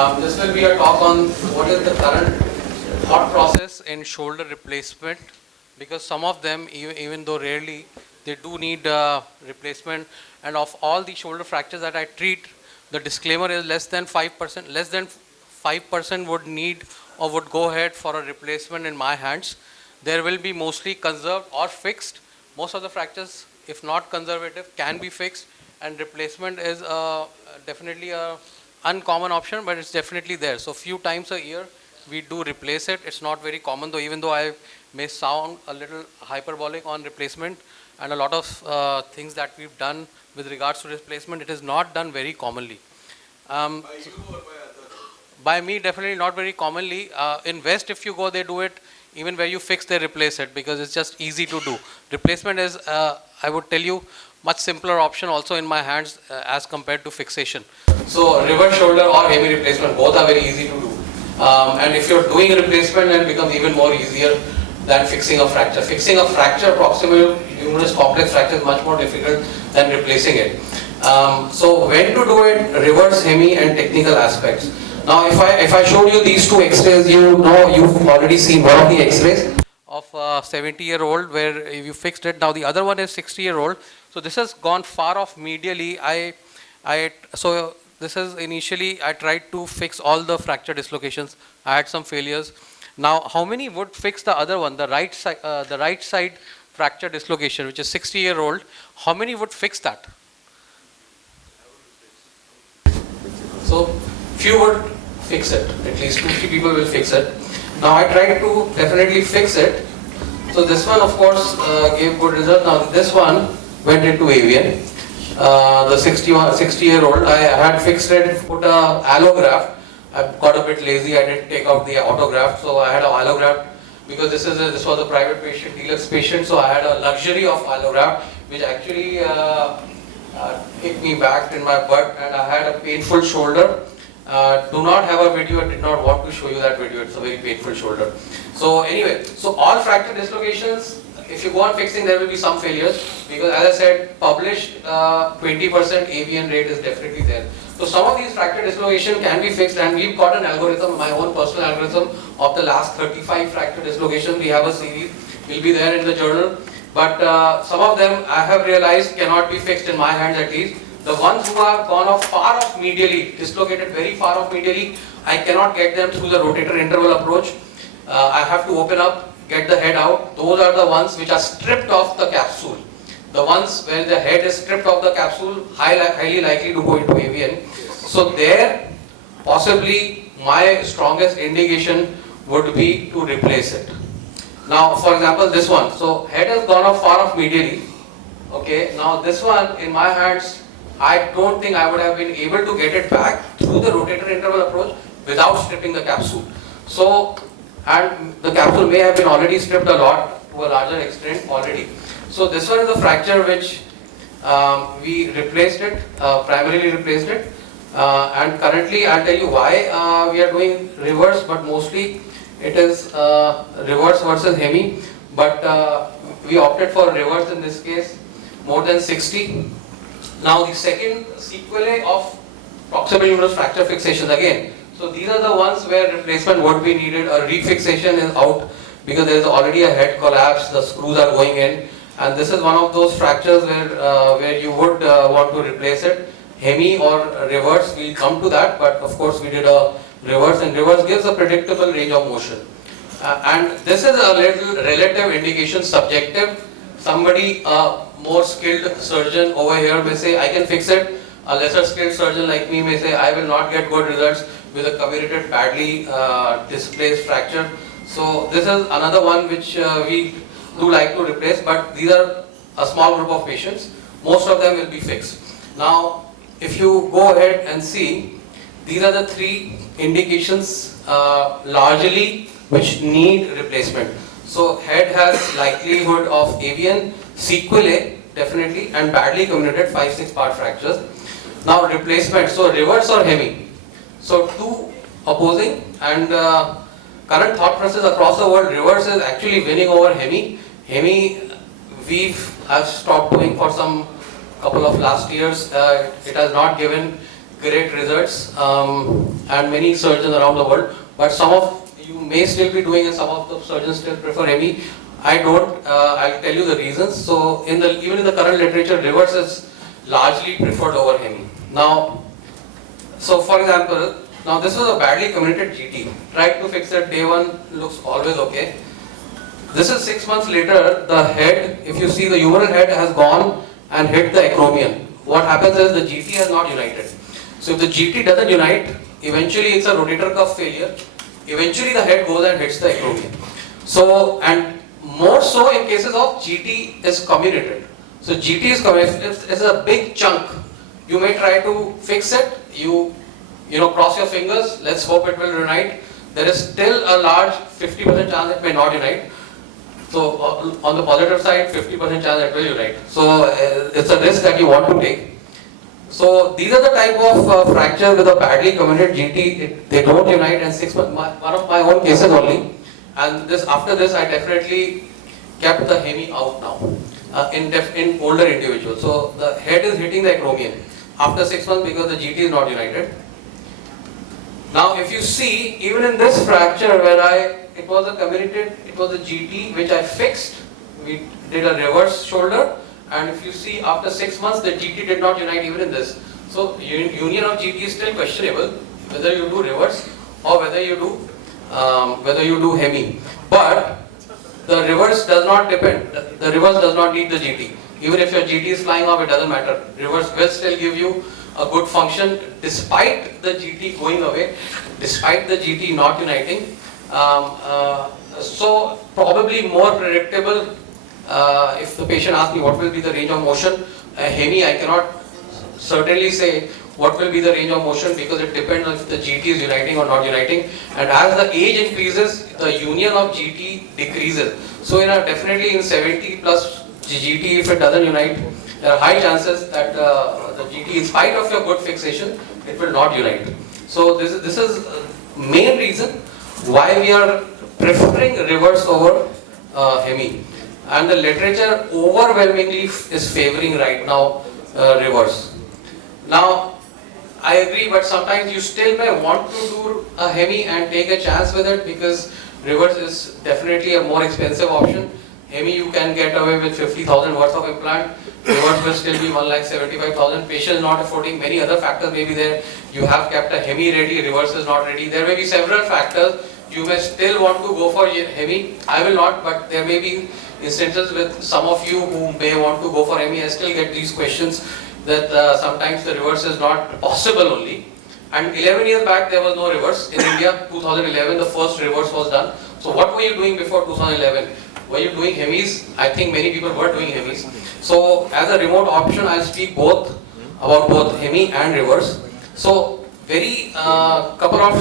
This will be a talk on what is the current thought process in shoulder replacement, because some of them, even though rarely, they do need replacement. And of all the shoulder fractures that I treat, the disclaimer is less than 5%. Less than 5% would need or would go ahead for a replacement in my hands. There will be mostly conserved or fixed. Most of the fractures, if not conservative, can be fixed, and replacement is definitely a uncommon option, but it's definitely there. So few times a year we do replace it. It's not very common though, even though I may sound a little hyperbolic on replacement, and a lot of things that we've done with regards to replacement, it is not done very commonly. By you or by others? By me, definitely not very commonly. In West, if you go, they do it even where you fix, they replace it, because it's just easy to do. Replacement is, I would tell you, much simpler option also in my hands as compared to fixation. So reverse shoulder or hemi replacement, both are very easy to do. And if you're doing replacement, then it becomes even more easier than fixing a fracture. Fixing a fracture, proximal humerus complex fracture, is much more difficult than replacing it. So when to do it, reverse, hemi, and technical aspects. Now if I showed you these two x-rays, you know you've already seen one of the x-rays of a 70-year-old where you fixed it. Now the other one is 60-year-old. So this has gone far off medially. So this is initially I tried to fix all the fracture dislocations. I had some failures. Now how many would fix the other one, the right side fracture dislocation, which is 60-year-old? How many would fix that? So few would fix it. At least 2-3 people will fix it. Now I tried to definitely fix it. So this one, of course, gave good result. Now this one went into avian. The 60-year-old, I had fixed it, put a allograft. I got a bit lazy. I didn't take out the autograft, so I had an allograft, because this was a private patient, deluxe patient. So I had a luxury of allograft, which actually kicked me back in my butt, and I had a painful shoulder. Do not have a video. I did not want to show you that video. It's a very painful shoulder. So anyway, so all fracture dislocations, if you go on fixing, there will be some failures, because as I said, published 20% avian rate is definitely there. So some of these fracture dislocation can be fixed, and we've got an algorithm, my own personal algorithm of the last 35 fracture dislocations. We have a series, will be there in the journal. But some of them I have realized cannot be fixed in my hands at least. The ones who have gone off far off medially, dislocated very far off medially, I cannot get them through the rotator interval approach. I have to open up, get the head out. Those are the ones which are stripped off the capsule. The ones where the head is stripped off the capsule, highly likely to go into avian. So there, possibly my strongest indication would be to replace it. Now, for example, this one. So head has gone off far off medially. Okay. Now this one in my hands, I don't think I would have been able to get it back through the rotator interval approach without stripping the capsule. So, and the capsule may have been already stripped a lot, to a larger extent already. So this one is a fracture which we replaced it, primarily replaced it. And currently I'll tell you why we are doing reverse, but mostly it is reverse versus hemi. But we opted for reverse in this case, more than 60. Now the second sequelae of proximal humerus fracture fixations again. So these are the ones where replacement would be needed. A refixation is out because there is already a head collapse, the screws are going in, and this is one of those fractures where you would want to replace it. Hemi or reverse, we'll come to that, but of course we did a reverse, and reverse gives a predictable range of motion. And this is a little relative indication, subjective. Somebody, more skilled surgeon over here may say, I can fix it. A lesser skilled surgeon like me may say, I will not get good results with a comminuted, badly displaced fracture. So this is another one which we do like to replace, but these are a small group of patients. Most of them will be fixed. Now, if you go ahead and see, these are the three indications largely which need replacement. So head has likelihood of avian, sequelae definitely, and badly comminuted 5-6 part fractures. Now replacement, so reverse or hemi. So two opposing, and current thought process across the world, reverse is actually winning over hemi. Hemi have stopped doing for some couple of last years. It has not given great results, and many surgeons around the world, but some of you may still be doing and some of the surgeons still prefer hemi. I don't, I'll tell you the reasons. So even in the current literature, reverse is largely preferred over hemi. Now, so for example, now this was a badly committed GT. Tried to fix it, day one looks always okay. This is 6 months later, the head, if you see the humeral head has gone and hit the acromion. What happens is the GT has not united. So if the GT doesn't unite, eventually it's a rotator cuff failure. Eventually the head goes and hits the acromion. So, and more so in cases of GT is comminuted. So GT is comminuted, it's a big chunk. You may try to fix it, you cross your fingers, let's hope it will unite. There is still a large 50% chance it may not unite. So on the positive side, 50% chance it will unite. So it's a risk that you want to take. So these are the type of fractures with a badly comminuted GT. They don't unite, and 6 months. One of my own cases only. And after this, I definitely kept the hemi out now in older individuals. So the head is hitting the acromion after 6 months because the GT is not united. Now, if you see, even in this fracture where it was a comminuted, it was a GT which I fixed. We did a reverse shoulder, and if you see, after 6 months, the GT did not unite even in this. So union of GT is still questionable, whether you do reverse or whether you do hemi. But the reverse does not depend. The reverse does not need the GT. Even if your GT is flying off, it doesn't matter. Reverse will still give you a good function despite the GT going away, despite the GT not uniting. So probably more predictable. If the patient asks me what will be the range of motion, hemi, I cannot certainly say what will be the range of motion because it depends on if the GT is uniting or not uniting. And as the age increases, the union of GT decreases. So definitely in 70 plus GT, if it doesn't unite, there are high chances that the GT, in spite of your good fixation, it will not unite. So this is main reason why we are preferring reverse over hemi. And the literature overwhelmingly is favoring right now reverse. Now, I agree, but sometimes you still may want to do a hemi and take a chance with it because reverse is definitely a more expensive option. Hemi you can get away with 50,000 worth of implant. Reverse will still be 1,75,000. Patient not affording, many other factors may be there. You have kept a hemi ready, reverse is not ready. There may be several factors. You may still want to go for hemi. I will not, but there may be instances with some of you who may want to go for hemi. I still get these questions that sometimes the reverse is not possible only. And 11 years back there was no reverse. In India, 2011, the first reverse was done. So what were you doing before 2011? Were you doing hemis? I think many people were doing hemis. So as a remote option, I'll speak about both hemi and reverse. So very couple of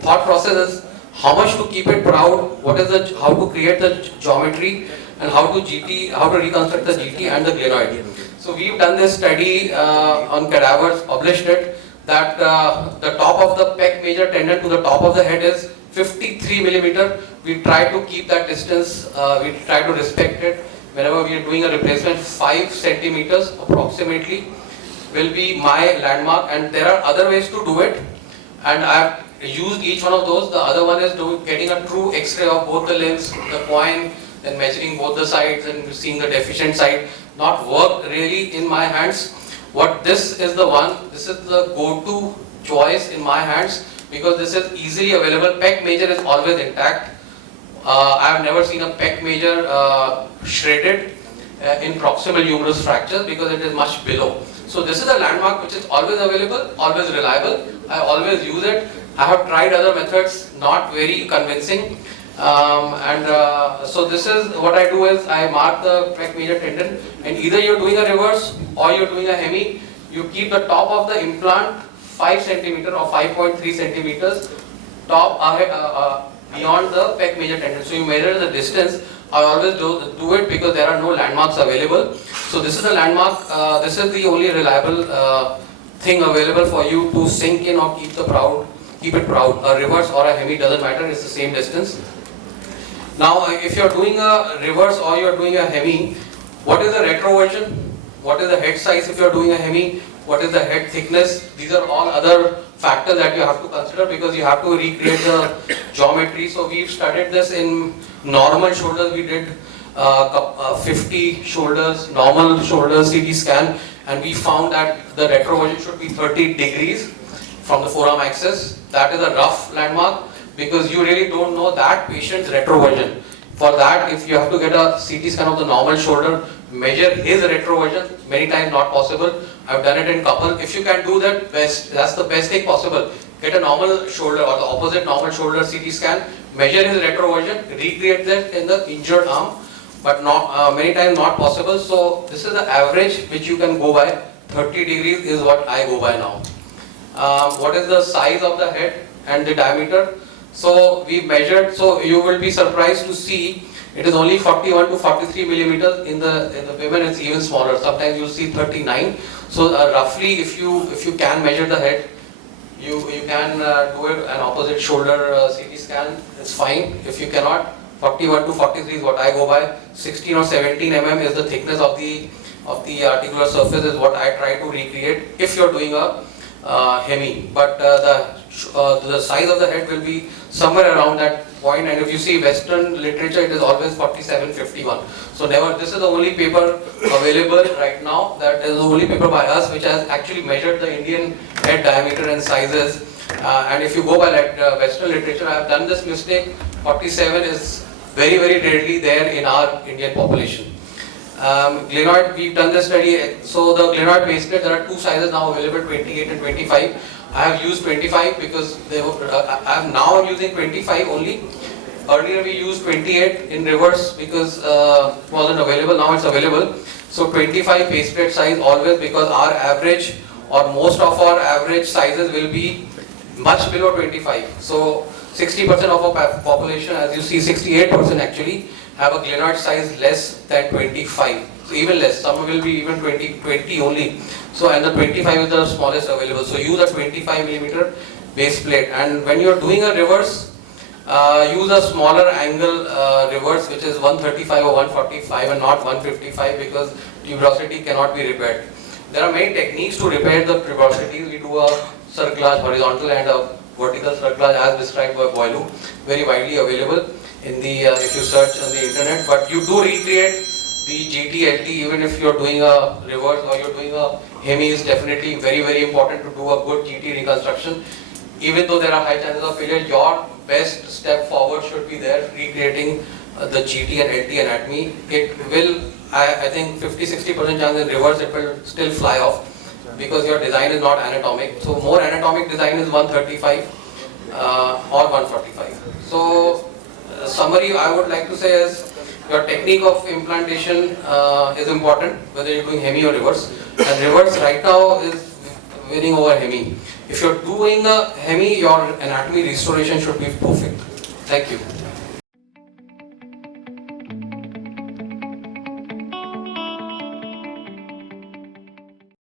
thought processes: how much to keep it proud, how to create the geometry, and how to reconstruct the GT and the glenoid. So we've done this study on cadavers, published it, that the top of the pec major tendon to the top of the head is 53 millimeter. We try to keep that distance, we try to respect it. Whenever we are doing a replacement, 5 centimeters approximately will be my landmark, and there are other ways to do it, and I've used each one of those. The other one is getting a true X-ray of both the limbs, the coin, then measuring both the sides and seeing the deficient side. Not worked really in my hands. This is the go-to choice in my hands because this is easily available. Pec major is always intact. I have never seen a pec major shredded in proximal humerus fractures because it is much below. So this is a landmark which is always available, always reliable. I always use it. I have tried other methods, not very convincing. So this is what I do is I mark the pec major tendon, and either you're doing a reverse or you're doing a hemi. You keep the top of the implant 5 centimeter or 5.3 centimeters beyond the pec major tendon. So you measure the distance. I always do it because there are no landmarks available. So this is the landmark. This is the only reliable thing available for you to sink in or keep it proud. A reverse or a hemi doesn't matter. It's the same distance. Now, if you're doing a reverse or you're doing a hemi, what is the retroversion? What is the head size if you're doing a hemi? what is the head thickness. These are all other factors that you have to consider because you have to recreate the geometry. So we've studied this in normal shoulders. We did 50 shoulders, normal shoulders CT scan, and we found that the retroversion should be 30 degrees from the forearm axis. That is a rough landmark because you really don't know that patient's retroversion. For that, if you have to get a CT scan of the normal shoulder, measure his retroversion, many times not possible. I've done it in couple. If you can do that, that's the best thing possible. Get a normal shoulder or the opposite normal shoulder CT scan, measure his retroversion, recreate that in the injured arm, but not many times not possible. So this is the average which you can go by. 30 degrees is what I go by now. What is the size of the head and the diameter? So we measured, so you will be surprised to see it is only 41 to 43 millimeters. In the women it's even smaller. Sometimes you'll see 39. So roughly if you can measure the head, you can do it an opposite shoulder CT scan, it's fine. If you cannot, 41 to 43 is what I go by. 16 or 17 mm is the thickness of the articular surface is what I try to recreate if you're doing a hemi. But the size of the head will be somewhere around that point, and if you see Western literature, it is always 47-51. So never, this is the only paper available right now, that is the only paper by us which has actually measured the Indian head diameter and sizes. And if you go by Western literature, I have done this mistake. 47 is very, very rarely there in our Indian population. Glenoid, we've done this study. So the glenoid base plate, there are two sizes now available, 28 and 25. I have used 25 because now I'm using 25 only. Earlier we used 28 in reverse because it wasn't available. Now it's available. So 25 base plate size always, because our average or most of our average sizes will be much below 25. So 60% of our population, as you see, 68% actually have a glenoid size less than 25. So even less, some will be even 20 only. So and the 25 is the smallest available. So use a 25 millimeter base plate. And when you're doing a reverse, use a smaller angle reverse, which is 135 or 145 and not 155, because tuberosity cannot be repaired. There are many techniques to repair the tuberosities. We do a cerclage horizontal and a vertical cerclage as described by Boileau, very widely available in the if you search on the internet. But you do recreate the GT, LT, even if you're doing a reverse or you're doing a hemi, is definitely very, very important to do a good GT reconstruction. Even though there are high chances of failure, your best step forward should be there, recreating the GT and LT anatomy. It will, I think 50-60% chance in reverse it will still fly off, because your design is not anatomic. So more anatomic design is 135 or 145. So summary I would like to say is, your technique of implantation is important, whether you're doing hemi or reverse. And reverse right now is winning over hemi. If you're doing a hemi, your anatomy restoration should be perfect. Thank you.